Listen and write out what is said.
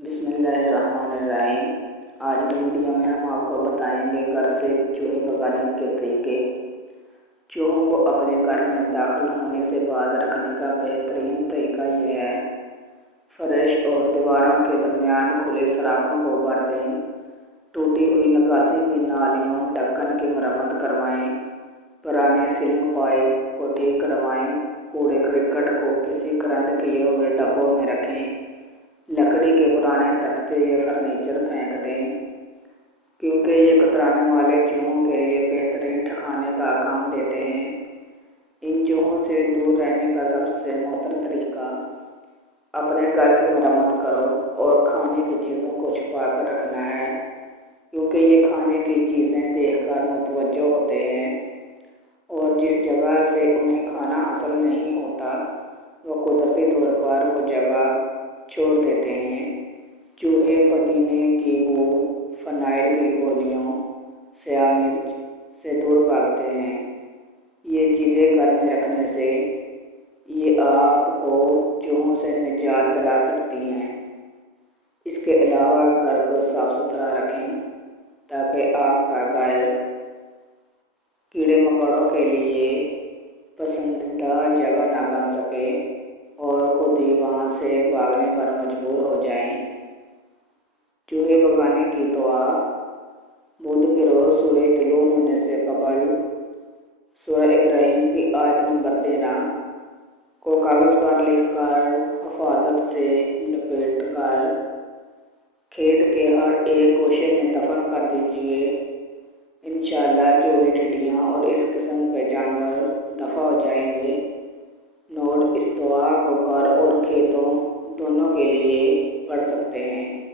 بسم اللہ الرحمن الرحیم۔ آج کی ویڈیو میں ہم آپ کو بتائیں گے گھر سے چوہے بھگانے کے طریقے۔ چوہوں کو اپنے گھر میں داخل ہونے سے باز رکھنے کا بہترین طریقہ یہ ہے، فرش اور دیواروں کے درمیان کھلے سوراخوں کو بھر دیں، ٹوٹی ہوئی نکاسی کی نالیوں ڈھکن کی مرمت کروائیں، پرانے سلنگ پائپ کو ٹھیک کروائیں، کوڑے کرکٹ کو کسی کرند کیے ہوئے ڈبوں میں رکھیں، لکڑی کے پرانے تختے یا فرنیچر پھینک دیں کیونکہ یہ کترانے والے چوہوں کے لیے بہترین ٹھکانے کا کام دیتے ہیں۔ ان چوہوں سے دور رہنے کا سب سے مؤثر طریقہ، اپنے گھر کی مرمت کرو اور کھانے کی چیزوں کو چھپا کر رکھنا ہے کیونکہ یہ کھانے کی چیزیں دیکھ کر متوجہ ہوتے ہیں اور جس جگہ سے انہیں کھانا حاصل نہیں ہوتا وہ قدرتی طور پر وہ جگہ چھوڑ دیتے ہیں۔ چوہے پودینے کی بو، فنائل کی گولیوں، سیاہ مرچ سے دور بھاگتے ہیں۔ یہ چیزیں گھر میں رکھنے سے یہ آپ کو چوہوں سے نجات دلا سکتی ہیں۔ اس کے علاوہ گھر کو صاف ستھرا رکھیں تاکہ آپ کا گھر کیڑے مکوڑوں کے لیے پسندیدہ جگہ نہ بن سکے اور خود ہی وہاں سے بھاگنے پر مجبور ہو جائیں۔ چوہے بھگانے کی دعا۔ بدھ کے روز سورج طلوع ہونے سے قبل سورہ ابراہیم کی آیت نمبر 13 کو کاغذ پر لکھ کر حفاظت سے لپیٹ کر کھیت کے ہر ایک گوشے میں دفن کر دیجیے۔ انشاءاللہ چوہے، ٹڈیاں اور اس قسم کے جانور دفع ہو جائیں گے۔ نوٹ: اس دعا کو گھر اور کھیتوں دونوں کے لیے پڑھ سکتے ہیں۔